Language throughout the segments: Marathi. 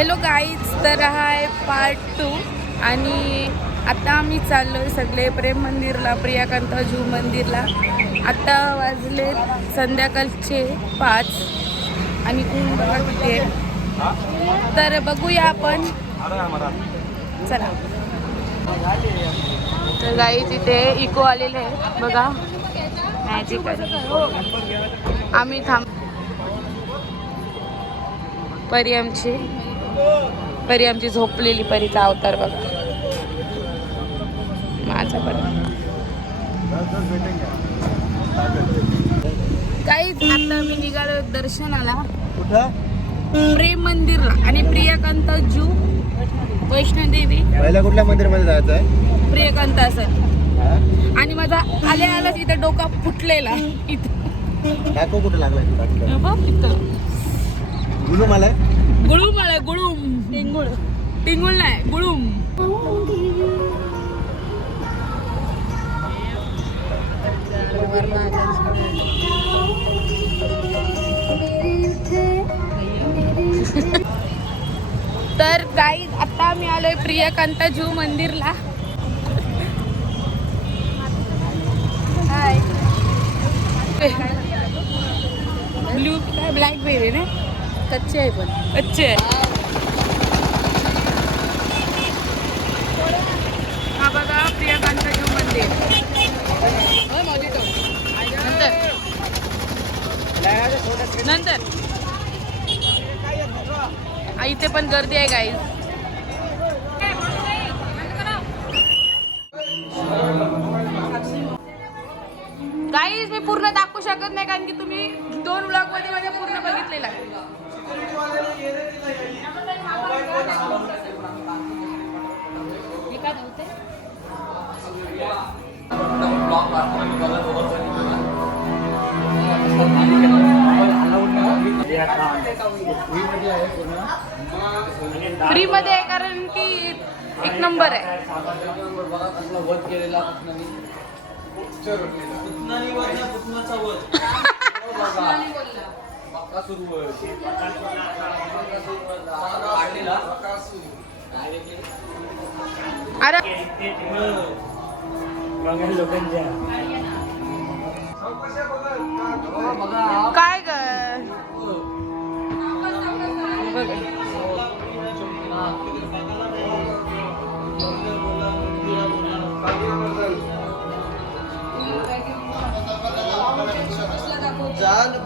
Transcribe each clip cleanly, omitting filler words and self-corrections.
हॅलो गाईज, तर हा आहे पार्ट 2 आणि आता आम्ही चाललोय सगळे प्रेम मंदिरला, प्रियाकांत जू मंदिरला. आता वाजले संध्याकाळचे 5 आणि ऊन बघा किती आहे. तर बघूया आपण, चला. तर गाईज इथे इको आलेले आहे बघा, मॅजिक आहे. आम्ही परी आमची झोपलेली परीचा अवतार बघा माझा पण. काहीच आता मी निघालो दर्शनाला प्रेम मंदिरला आणि प्रियाकांत जू वैष्णोदेवी. पहिल्या कुठल्या मंदिरमध्ये जायचं आहे? प्रियाकांत असं. आणि माझा आल्या इथं डोका फुटलेला. इथं टाको कुठे लागलाय? गुलूम आलाय. गुळूम आलाय, गुळूम. टिंगुळ नाही, गुळूम. तर गाईज आता आम्ही आलोय प्रियाकांत जू मंदिरला. हाय. ब्लू काय ब्लॅक बेरी ना, कच्चे आहे पण कच्चे आहे. हा बघा प्रियाकांत जू मंदिर. नंतर इथे पण गर्दी आहे गाईज. गाईज मी पूर्ण दाखवू शकत नाही कारण की तुम्ही 2 व्लॉग मध्ये माझ्या पूर्ण बघितलेला आहे. फ्री मध्ये आहे कारण की एक नंबर आहे. अरे काय ग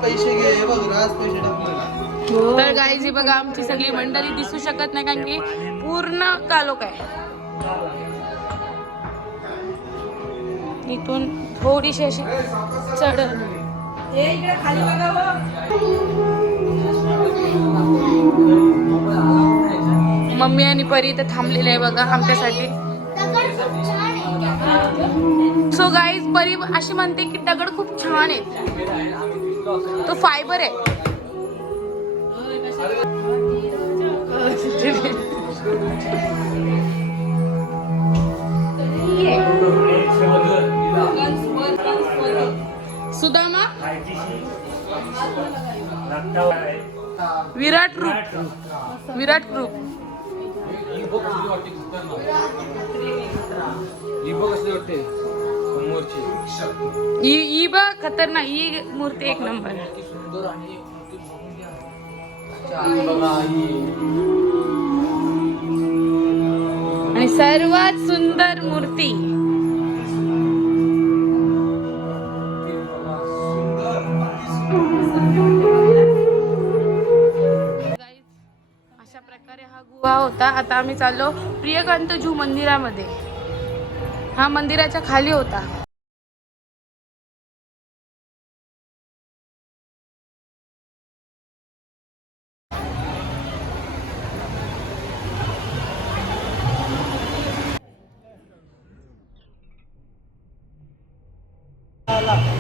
पैसे घे बघ, राज पैसे टाक. तर गाईज बघा आमची सगळी मंडळी दिसू शकत नाही कारण की पूर्ण कालोख आहे. इथून थोडीशी अशी चढ. मम्मी आणि परी इथं थांबलेले आहे बघा आमच्यासाठी. सो गाईज परी अशी म्हणते की दगड खूप छान आहे, तो फायबर आहे. सुदामा विराट ग्रुप. ही बघ खतरनाक, ही मूर्ती एक नंबर. आणि सर्वात सुंदर मूर्ती. अशा प्रकारे हा गुहा होता. आता आम्ही चाललो प्रियकांत जू मंदिरामध्ये. हा मंदिराच्या खाली होता.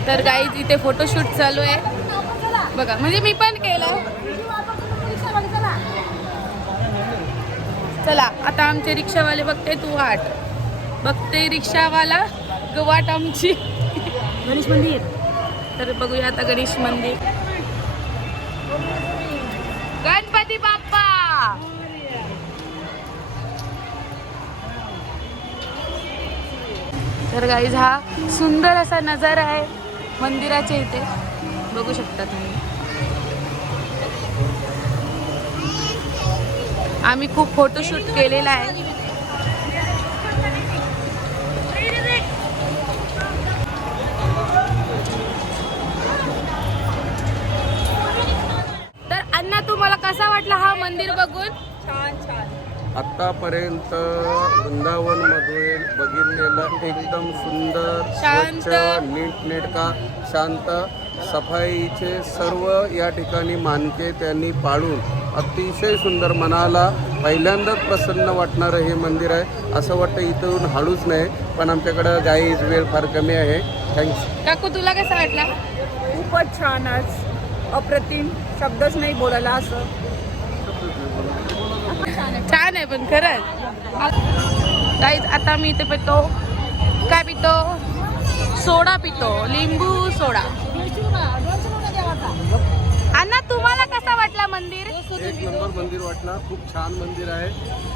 तर गाईज इथे फोटोशूट चालू आहे बघा, म्हणजे मी पण केलं. चला आता आमचे रिक्षावाले बघते, तू वाट बघते रिक्षावाला वाट आमची. गणेश मंदिर. तर बघूया आता गणेश मंदिर. गणपती बाप्पा तर गाईज हा सुंदर असा नजारा आहे मंदिराच्या इथे, बघू शकता तुम्ही. आम्ही खूप फोटोशूट केलेला आहे. तर अण्णा, तुम्हाला कसा वाटला हा मंदिर बघून? छान छान. आतापर्यंत वृंदावनमध्ये बघितलेलं एकदम सुंदर, शांत, स्वच्छ, नीटनेटका, शांत, सफाईचे सर्व या ठिकाणी मानके त्यांनी पाळून अतिशय सुंदर, मनाला पहिल्यांदाच प्रसन्न वाटणारं हे मंदिर आहे. असं वाटतं इथून हळूच नाही, पण आमच्याकडं गाईज वेळ फार कमी आहे. थँक्स. काकू, तुला कसा वाटला? खूपच छान, आज अप्रतिम, शब्दच नाही बोलायला असं. छान आहे पण खरंच. गाईज आता मी इथे पितो, काय पितो? सोडा पितो, लिंबू सोडा. अण्णा, तुम्हाला कसा वाटला मंदिर? एक नंबर मंदिर वाटला, खूप छान मंदिर आहे.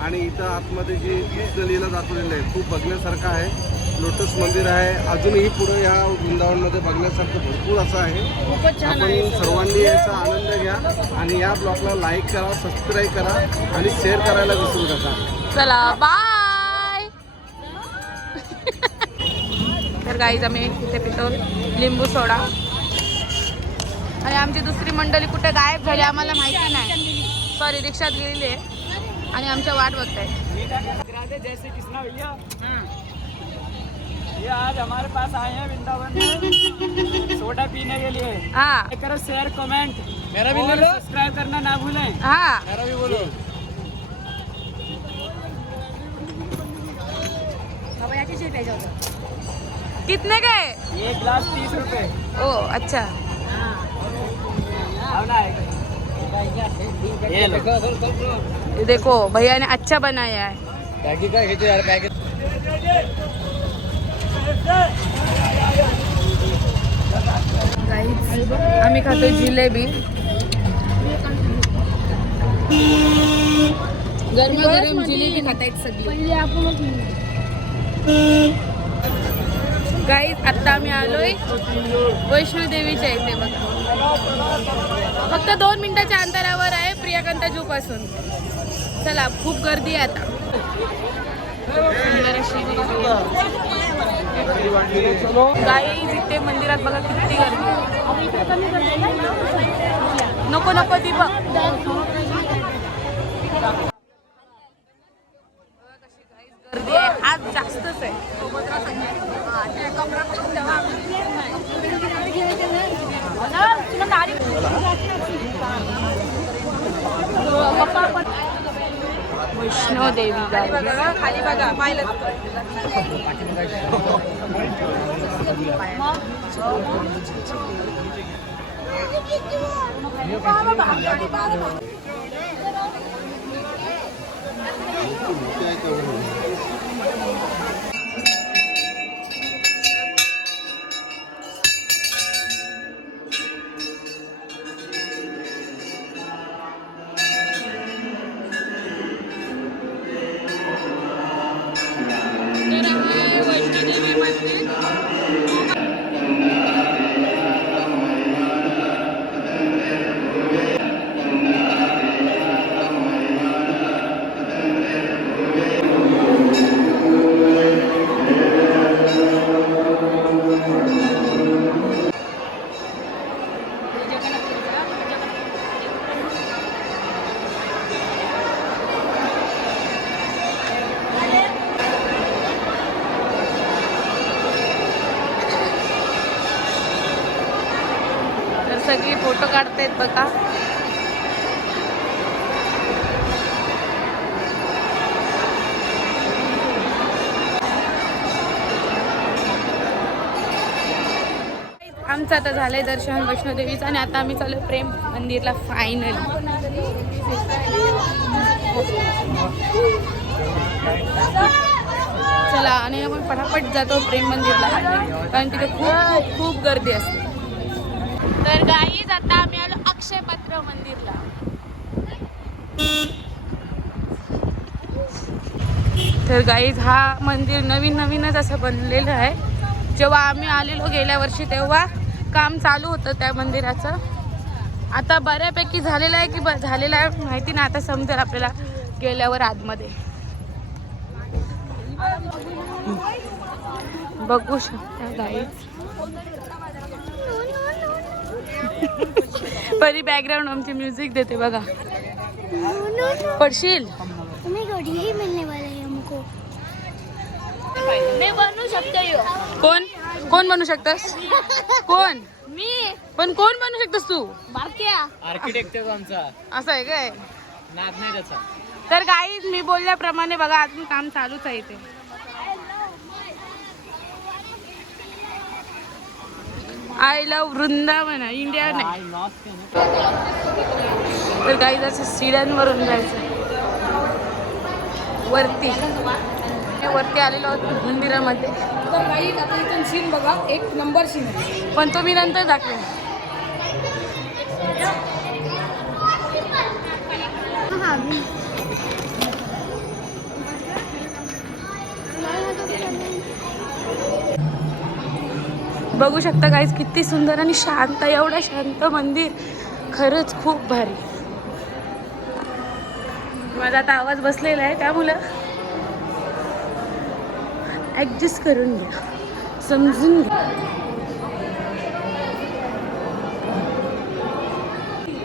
आणि इथं आतमध्ये जी गलीला दाखवलेलं आहे खूप बघण्यासारखं आहे. लोटस मंदिर आहे. अजूनही पुढे या वृंदावनमध्ये बघण्यासारखं भरपूर असं आहे. आपण सर्वांनी याचा आनंद घ्या आणि या ब्लॉगला लाईक करा, सबस्क्राईब करा आणि शेअर करायला विसरू नका. चला बाय. तर गाईज आम्ही इथे पितो लिंबू सोडा आणि आमची दुसरी मंडळी कुठे गायब झाली आम्हाला माहिती नाही. सॉरी, रिक्षात गेलेली आहे आणि आमच्या वाट बघताय. जैसे कृष्णा भैया, ये आज हमारे पास आए हैं वृंदावन में सोडा पीने के लिए. हाँ करो शेयर, कमेंट, मेरा भी सब्सक्राइब करना ना भूलें. हाँ, मेरा भी बोलो. कितने गए? ये ग्लास 30 रुपए. ओ अच्छा. ये लो. ये देखो भैया ने अच्छा बनाया है. पैकेट का खींचो यार, पैकेट. गाईज आम्ही खातो जिलेबी. गरमागरम जिलेबी खातायत सगळी. गाईज आता आम्ही आलोय वैष्णोदेवीच्या इथे. बघा, फक्त 2 मिनिटाच्या अंतरावर आहे प्रियाकांता जू पासून. चला, खूप गर्दी आहे आता. सुंदर अशी देवी आहे. गाईज इथे मंदिरात बघा किती गर्दी आहे. नको नको दीपक. गर्दी आहे आज जास्तच आहे. वैष्णोदेवी खाली बघा, पाहिलं. वैष्णोदेवी मंदिर. सगळी फोटो काढतायत बघा. आमचं आता झालंय दर्शन वैष्णोदेवीचं आणि आता आम्ही चालू प्रेम मंदिरला फायनली. चला आणि आपण पटापट जातो प्रेम मंदिरला, कारण तिथे खूप खूप गर्दी असते. तर गाईज आता आम्ही आलो अक्षयपात्र मंदिरला. तर गाईज हा मंदिर नवीनच असं बनलेलं आहे. जेव्हा आम्ही आलेलो गेल्या वर्षी तेव्हा काम चालू होतं त्या मंदिराचं. आता बऱ्यापैकी झालेलं आहे की झालेलं आहे माहिती नाही, आता समजेल आपल्याला गेल्यावर आतमध्ये. बघू शकता गाईज. परी बॅकग्राऊंड आमची म्युझिक देते बघा. पडशील. यही मिलने वाला है हमको. मी बनू शकते. कोण बनू शकतस? कोण? मी पण कोण बनू शकतस तू? बाक्या आर्किटेक्ट आमचा असं आहे काय? नाद नाही त्याचा. तर गाईज मी बोलल्याप्रमाणे बघा अजून काम चालूच आहे इथे. आय लव्ह वृंदावन इंडिया नाही. तर गाईज असं सीड्यांवरून जायचं वरती आलेलो आहोत मंदिरामध्ये. तर काही आता इथून सीन बघा, एक नंबर सीन आहे. पण तो मी नंतर दाखवेन. बघू शकता गाईज किती सुंदर आणि शांत, एवढं शांत मंदिर, खरंच खूप भारी. माझा आता आवाज बसलेला आहे त्यामुळं ॲडजस्ट करून घ्या, समजून घ्या.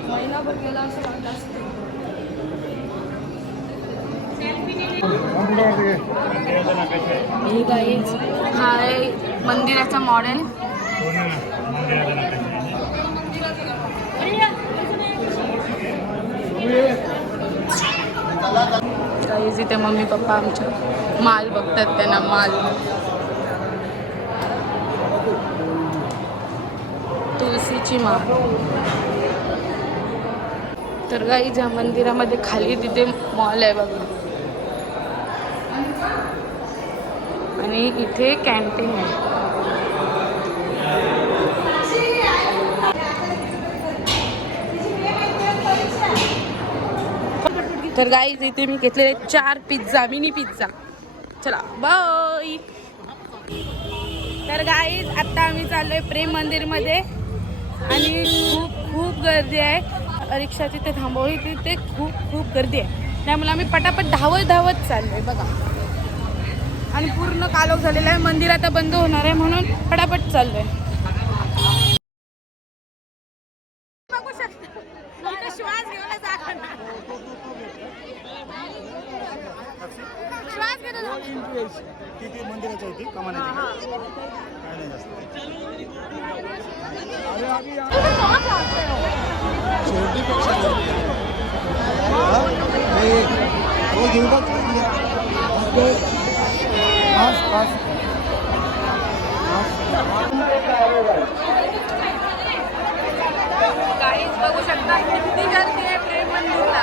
महिनाभर गेला असं वाटलं असतं. हे गाईज हा आहे मंदिराचा मॉडेल. गाईज इथे मम्मी पप्पा आमच्या माल बघतात, त्यांना माल. तुळशीची माळ. तर गाईज या मंदिरामध्ये खाली तिथे मॉल आहे बघा, आणि इथे कॅन्टीन आहे. तर गाईज इथे मी घेतलेले 4 पिझ्झा, मिनी पिझ्झा. चला बाय. तर गाईज आता आम्ही चाललोय प्रेम मंदिरमध्ये आणि खूप गर्दी आहे. रिक्षा तिथे थांबवली, तिथे खूप गर्दी आहे, त्यामुळे आम्ही पटापट धावत चाललोय बघा. आणि पूर्ण कालोख झालेला आहे, मंदिर आता बंद होणार आहे म्हणून पटापट चाललोय. बघू शकता श्वास घेऊन श्वास घेऊन किती मंदिराची होती कमानाची काय नाही जास्त. शेवटी गाईज बघू शकता किती गर्दी आहे प्रेम मंदिरला.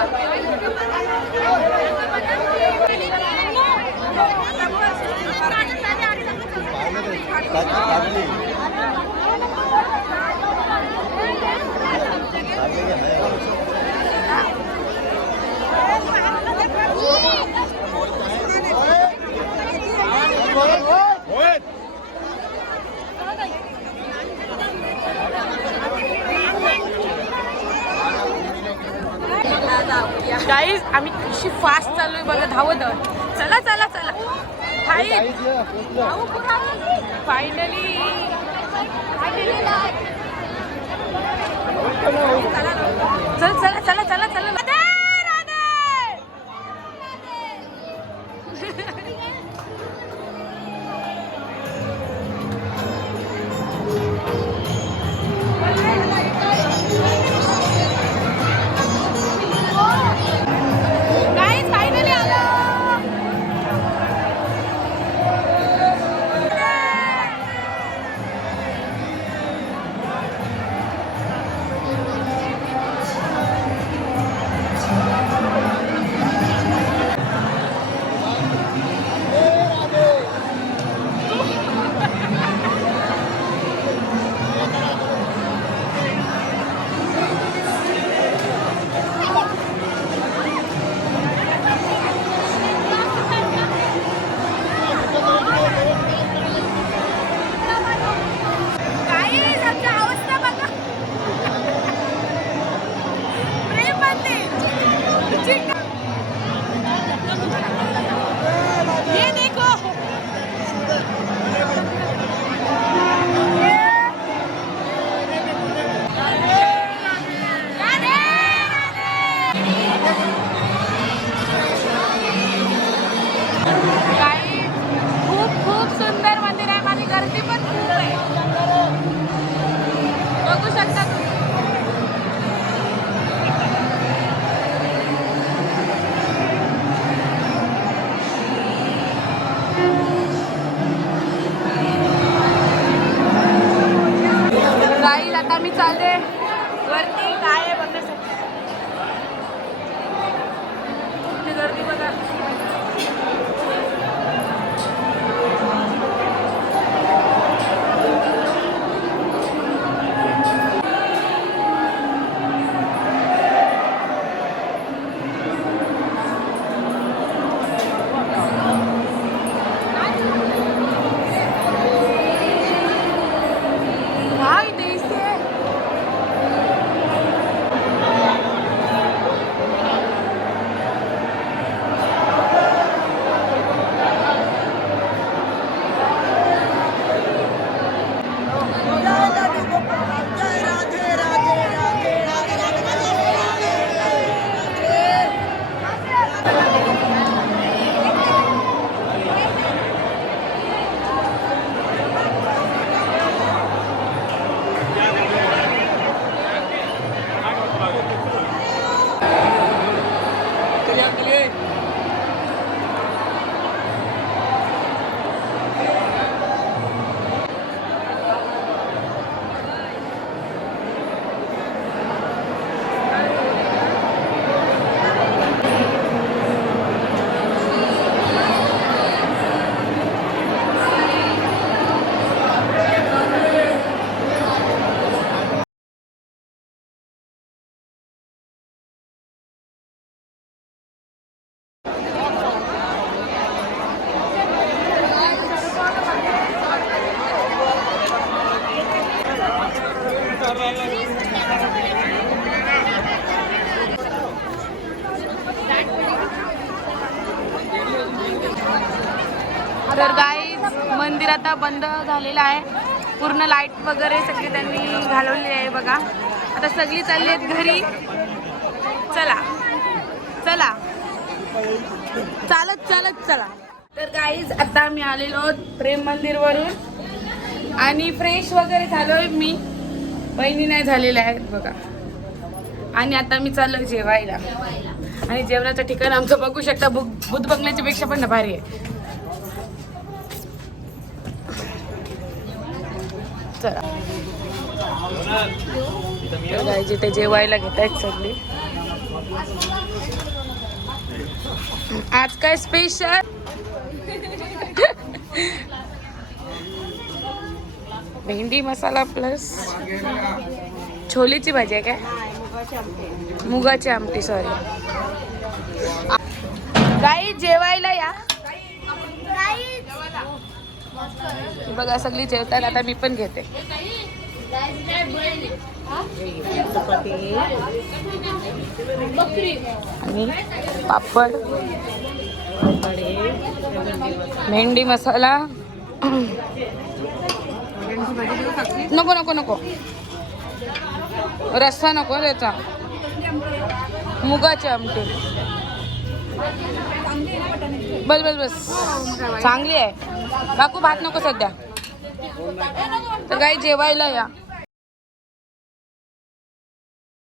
गाईज आम्ही कशी फास्ट चाललोय बघा, धावत. चला फायनली. चला. काही खूप खूप सुंदर मंदिर आहे आणि गर्दी पण खूप आहे. बघू शकता तुम्ही. गाईज आता मी चालले वरती. काय आहे बघण्यासाठी किती गर्दी बघा. Ay, te hice. तर गाईज मंदिर आता बंद झालेलं आहे. पूर्ण लाईट वगैरे सगळी त्यांनी घालवली आहे बघा. आता सगळी चालली आहेत घरी. चला चला चालत चालत चला. तर गाईज आता आम्ही आलेलो आहोत प्रेम मंदिरवरून आणि फ्रेश वगैरे झालोय मी. बहिणी नाही झालेल्या आहेत बघा. आणि आता मी चाललोय जेवायला. आणि जेवणाचं ठिकाण आमचं बघू शकता. बुध बंगल्याच्या पेक्षा पण भारी आहे. चला जिथे जेवायला घेत आहेत सगळी. आज काय स्पेशल? भेंडी मसाला प्लस छोलेची भाजी आहे काय? मुगाची आमटी. सॉरी गाई जेवायला या. बघा सगळी जेवतात. आता मी पण घेते. आणि पापड, भेंडी मसाला. नको नको नको रस्सा नको त्याचा. मुगाची आमटी. बस बस बस चांगली आहे. काकू भात नको सध्या. तर काही जेवायला या.